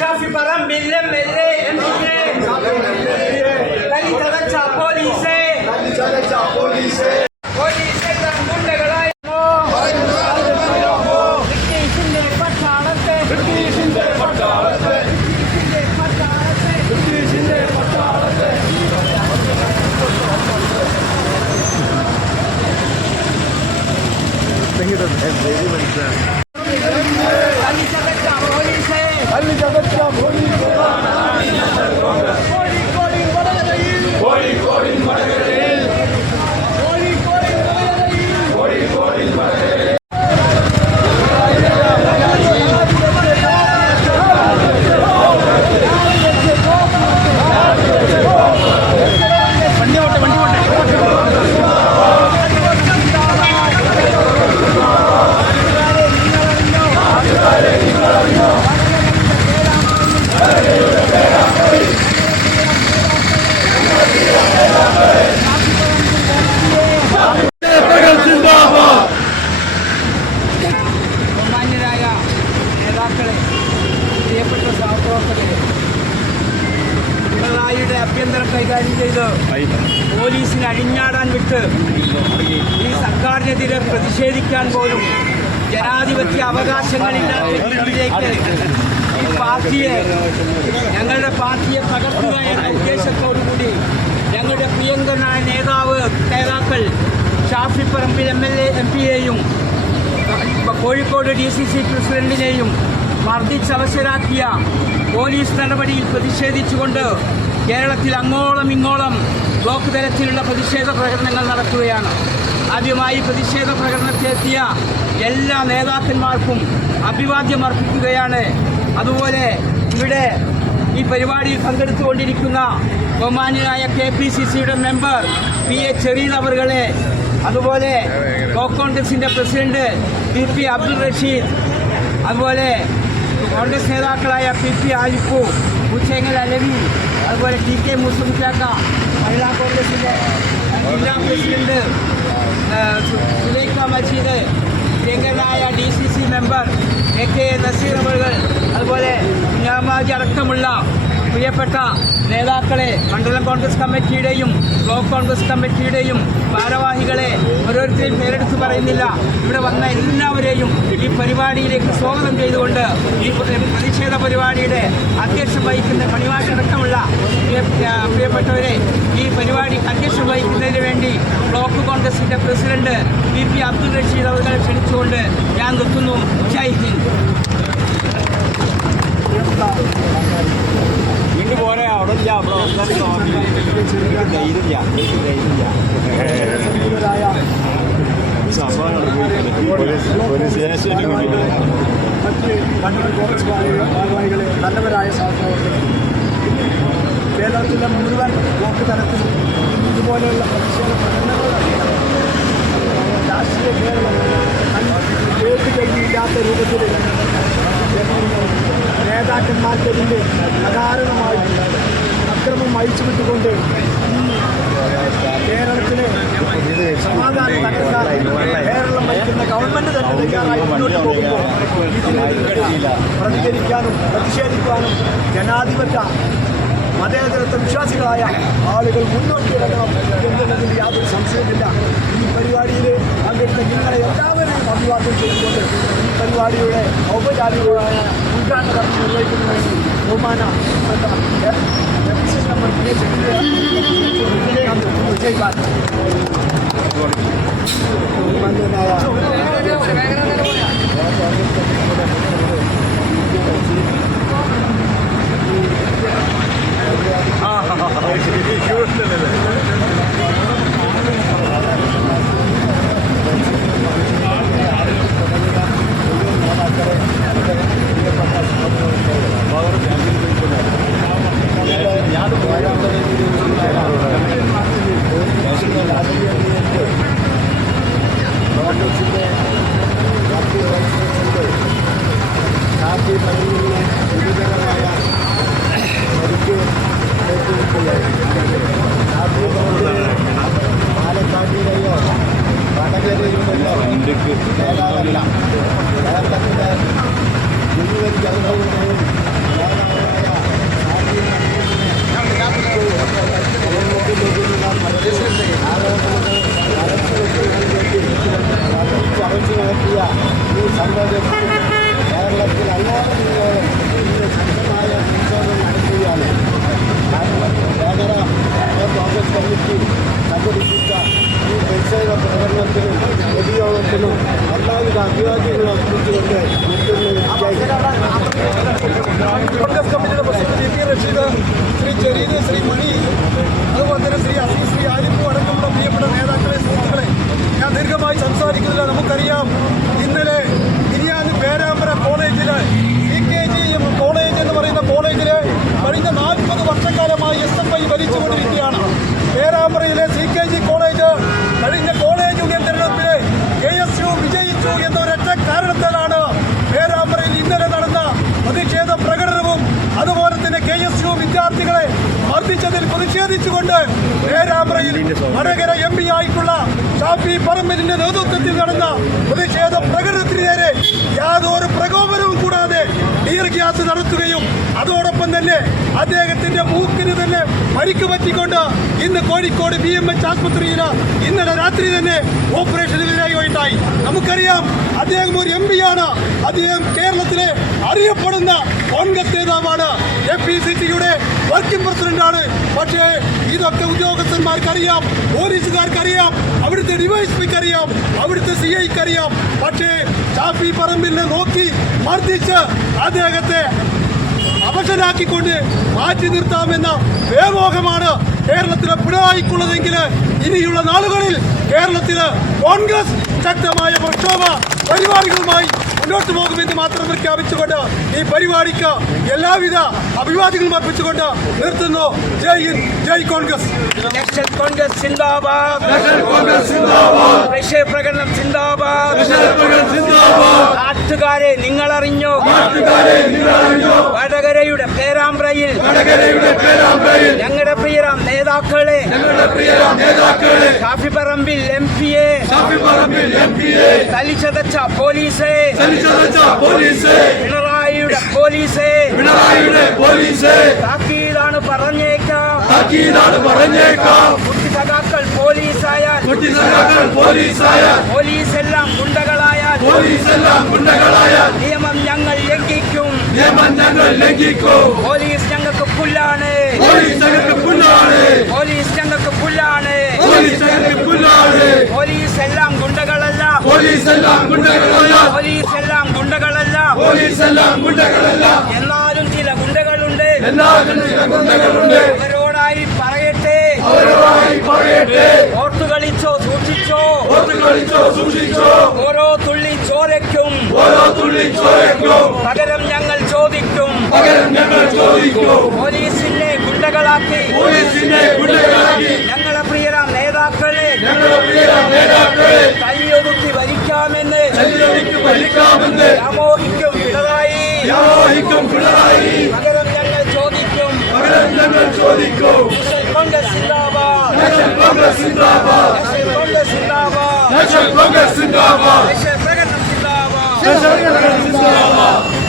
Shafi Parambil MLA എംപിയെ കലിതളച്ച പോലീസേ ഗുണ്ടകളായിരുന്നു ബ്രിട്ടീഷിന്റെ പട്ടാളത്തെ പിണറായിയുടെ ആഭ്യന്തരം കൈകാര്യം ചെയ്ത് പോലീസിനെ അഴിഞ്ഞാടാൻ വിട്ട് ഈ സർക്കാരിനെതിരെ പ്രതിഷേധിക്കാൻ പോലും ജനാധിപത്യ അവകാശങ്ങളില്ലാത്ത രീതിയിലേക്ക് ഈ പാർട്ടിയെ ഞങ്ങളുടെ പാർട്ടിയെ തകർക്കുക എന്ന ഉദ്ദേശത്തോടുകൂടി ഞങ്ങളുടെ പ്രിയങ്കരനായ നേതാക്കൾ Shafi Parambil MLA എംപിയെയും Kozhikode DCC പ്രസിഡന്റിനെയും മർദ്ദിച്ചവശരാക്കിയ police നടപടിയിൽ പ്രതിഷേധിച്ചുകൊണ്ട് കേരളത്തിൽ അങ്ങോളം ഇങ്ങോളം ബ്ലോക്ക് തലത്തിലുള്ള പ്രതിഷേധ പ്രകടനങ്ങൾ നടക്കുകയാണ്. ആദ്യമായി പ്രതിഷേധ പ്രകടനത്തിലെത്തിയ എല്ലാ നേതാക്കന്മാർക്കും അഭിവാദ്യം അർപ്പിക്കുകയാണ്. അതുപോലെ ഇവിടെ ഈ പരിപാടിയിൽ പങ്കെടുത്തുകൊണ്ടിരിക്കുന്ന ബഹുമാന്യനായ KPCCയുടെ മെമ്പർ PA ചെറിയ അവറുകളെ, അതുപോലെ ബ്ലോക്ക് കോൺഗ്രസിൻ്റെ പ്രസിഡന്റ് PP അബ്ദുൾ റഷീദ്, അതുപോലെ കോൺഗ്രസ് നേതാക്കളായ PP ആലിപ്പു, പൂച്ചേങ്ങൽ അലവി, അതുപോലെ TK മുസ്ലിംചാക്ക, മഹിളാ കോൺഗ്രസിൻ്റെ ജില്ലാ പ്രസിഡന്റ് സുലൈഖ മജീദ്, പ്രിയങ്കരനായ DCC മെമ്പർ AK നസീർ അവറുകൾ, അതുപോലെ കുഞ്ഞാമാജി അടക്കമുള്ള പ്രിയപ്പെട്ട നേതാക്കളെ, മണ്ഡലം കോൺഗ്രസ് കമ്മിറ്റിയുടെയും ബ്ലോക്ക് കോൺഗ്രസ് കമ്മിറ്റിയുടെയും ഭാരവാഹികളെ ഓരോരുത്തരെയും പേരെടുത്ത് പറയുന്നില്ല, ഇവിടെ വന്ന എല്ലാവരെയും ഈ പരിപാടിയിലേക്ക് സ്വാഗതം ചെയ്തുകൊണ്ട് ഈ പ്രതിഷേധ പരിപാടിയുടെ അധ്യക്ഷം വഹിക്കുന്ന മണിവാശടക്കമുള്ള പ്രിയപ്പെട്ടവരെ ഈ പരിപാടിക്ക് അധ്യക്ഷം വഹിക്കുന്നതിന് വേണ്ടി ബ്ലോക്ക് കോൺഗ്രസിൻ്റെ പ്രസിഡന്റ് PP അബ്ദുൾ റഷീദ് അവരെ ക്ഷണിച്ചുകൊണ്ട് ഞാൻ നിർത്തുന്നു. ജയ് ഹിന്ദ്. ഇങ്ങോട്ട് പോരെ, അവിടെ ഇല്ല, നല്ലവരായ സഹപ്രവർത്തകർ കേരളത്തിലെ മുഴുവൻ ബ്ലോക്ക് തലത്തിലും ഇതുപോലെയുള്ള പ്രതിഷേധ പ്രകടനങ്ങൾ രാഷ്ട്രീയ കേരളം കേട്ട് കഴിഞ്ഞില്ലാത്ത രൂപത്തിൽ നേതാക്കന്മാർക്കെതിരെ അകാരണമായി അക്രമം അഴിച്ചുവിട്ടുകൊണ്ട് കേരളത്തിലെ സമാധാനം തകർക്കാൻ കേരളം ഭരിക്കുന്ന ഗവൺമെന്റ് തന്നെ തയ്യാറായി മുന്നോട്ട് പോകുമ്പോൾ പ്രതികരിക്കാനും പ്രതിഷേധിക്കാനും ജനാധിപത്യ മതേതരത്വ വിശ്വാസികളായ ആളുകൾ മുന്നോട്ട് വരണം എന്നുള്ളതിൽ യാതൊരു സംശയമില്ല. ഈ പരിപാടിയിൽ പങ്കെടുത്ത നിങ്ങളെ എല്ലാവരെയും അഭിവാദ്യം ചെയ്തുകൊണ്ട് ഈ പരിപാടിയുടെ ഔപചാരികമായ ഉദ്ഘാടന കർമ്മം നിർവഹിക്കുന്നതിന് ബഹുമാന അഭിമുഖീകരിച്ച അനുഭവങ്ങളെയും അകച്ചു നടത്തിയ ഈ സംഘടന കേരളത്തിൽ അങ്ങോളം ഇങ്ങോളം ഇന്ന് ശക്തമായ പ്രക്ഷോഭം നടത്തുകയാണ്. കേരള കോൺഗ്രസ് കമ്മിറ്റി സംഘടിപ്പിച്ച ഈ പ്രതിഷേധ പ്രകടനത്തിനും പൊതുയോഗത്തിനും എല്ലാവിധ അഭിവാദ്യങ്ങളും അർപ്പിച്ചുകൊണ്ട് കോൺഗ്രസ് കമ്മിറ്റിയുടെ പ്രസിഡന്റ് പി റഷീദ്, ശ്രീ ജലീൽ, ശ്രീ മണി, അതുപോലെ തന്നെ ശ്രീ അസീസ്, ശ്രീ ആരിഫ് അടക്കമുള്ള പ്രിയപ്പെട്ട നേതാക്കളെ, സുഹൃത്തുക്കളെ, ഞാൻ ദീർഘമായി സംസാരിക്കുന്നില്ല. നമുക്കറിയാം, ഇന്നലെ ഇരിയാന് പേരാമ്പ്ര കോളേജില് CKG കോളേജ് എന്ന് പറയുന്ന കോളേജില് കഴിഞ്ഞ 40 വർഷക്കാലമായി SFI ഭരിച്ചുകൊണ്ടിരിക്കുകയാണ്. പേരാമ്പ്രയിലെ CKG കോളേജ് കഴിഞ്ഞ കോളേജ് യൂണിയൻ തെരഞ്ഞെടുപ്പില് KSU വിജയിച്ചു എന്ന ഒരൊറ്റ കാരണത്താലാണ് പേരാമ്പ്രയിൽ ഇന്നലെ നടന്ന പ്രതിഷേധ പ്രകടനവും അതുപോലെ തന്നെ KSU വിദ്യാർത്ഥികളെ മർദ്ദിച്ചതിൽ പ്രതിഷേധിച്ചുകൊണ്ട് പേരാമ്പ്രയിൽ വടകര MP ആയിട്ടുള്ള ഷാഫി പറമ്പിലിന്റെ നേതൃത്വത്തിൽ നടന്ന പ്രതിഷേധ പ്രകടനത്തിന് നേരെ യാതൊരു പ്രകോപനവും കൂടാതെ ടിയർ ഗ്യാസ് നടത്തുകയും അതോടൊപ്പം തന്നെ അദ്ദേഹത്തിന്റെ മൂക്കിന് തന്നെ പരിക്ക് പറ്റിക്കൊണ്ട് ഇന്ന് കോഴിക്കോട് BMH ആശുപത്രിയിൽ ഇന്നലെ രാത്രി തന്നെ ഓപ്പറേഷന് വിധേയമായിട്ടായി. നമുക്കറിയാം, അദ്ദേഹം ഒരു MP ആണ്. അദ്ദേഹം കേരളത്തിലെ അറിയപ്പെടുന്ന കോൺഗ്രസ് നേതാവാണ്. FPCTയുടെ വർക്കിംഗ് പ്രസിഡന്റാണ്. പക്ഷേ ഇതൊക്കെ ഉദ്യോഗസ്ഥന്മാർക്കറിയാം, പോലീസുകാർക്കറിയാം, അവിടുത്തെ ഡിവൈഎസ്പിക്ക് അറിയാം, അവിടുത്തെ CIക്ക് അറിയാം. പക്ഷേ ഷാഫി പറമ്പിലിനെ നോക്കി മർദ്ദിച്ച് അദ്ദേഹത്തെ അവശനാക്കിക്കൊണ്ട് മാറ്റി നിർത്താമെന്ന വ്യാമോഹമാണ് കേരളത്തിലെ പിണറായിക്കുള്ളതെങ്കിൽ ഇനിയുള്ള നാളുകളിൽ കേരളത്തില് കോൺഗ്രസ് ശക്തമായ പ്രക്ഷോഭ പരിപാടികളുമായി മുന്നോട്ട് പോകുമെന്ന് മാത്രം പ്രഖ്യാപിച്ചുകൊണ്ട് ഈ പരിപാടിക്ക് എല്ലാവിധ അഭിവാദ്യങ്ങളും അർപ്പിച്ചുകൊണ്ട് നിർത്തുന്നു. ജയ് ഹിന്ദ്, ജയ് കോൺഗ്രസ്. നാഷണൽ കോൺഗ്രസ് സിന്ദാബാദ്, പ്രകടനം സിന്ദാബാദ്. നാട്ടുകാരെ നിങ്ങളറിഞ്ഞോ? വടകരയുടെ പേരാമ്പ്രയിൽ ഞങ്ങളുടെ പ്രിയ നേതാക്കളെ ഷാഫി പറമ്പിൽ MP-യെ തലിച്ചതച്ച പോലീസെ, പിണറായിയുടെ പോലീസെ താക്കീതാണ് പറഞ്ഞേക്കാം. കുട്ടിസഖാക്കൾ പോലീസായാൽ, പോലീസെല്ലാം ഗുണ്ടകളായാൽ നിയമം ഞങ്ങൾ ലംഘിക്കും. പോലീസ് ഞങ്ങൾക്ക് പുല്ലാണ്. പോലീസെല്ലാം ഗുണ്ടകളല്ല. എന്നാലും ചില ഗുണ്ടകളുണ്ട്. അവരോടായി പറയട്ടെ, വോട്ട് കളിച്ചോ സൂക്ഷിച്ചോ. ഓരോ തുള്ളി ചോരയ്ക്കും പകരം ഞങ്ങൾ ചോദിക്കും. പോലീസിനെ ഗുണ്ടകളാക്കി ഞങ്ങളെ പ്രിയ നേതാക്കളെ കൈയൊതുക്കി ഭരിക്കാമെന്ന് വ്യാമോഹിക്കും പിണറായി. പകരം ഞങ്ങൾ ചോദിക്കും. കോൺഗ്രസ് സിന്ദാബാദ്. പ്രകടനം സിന്ദാബാദ്.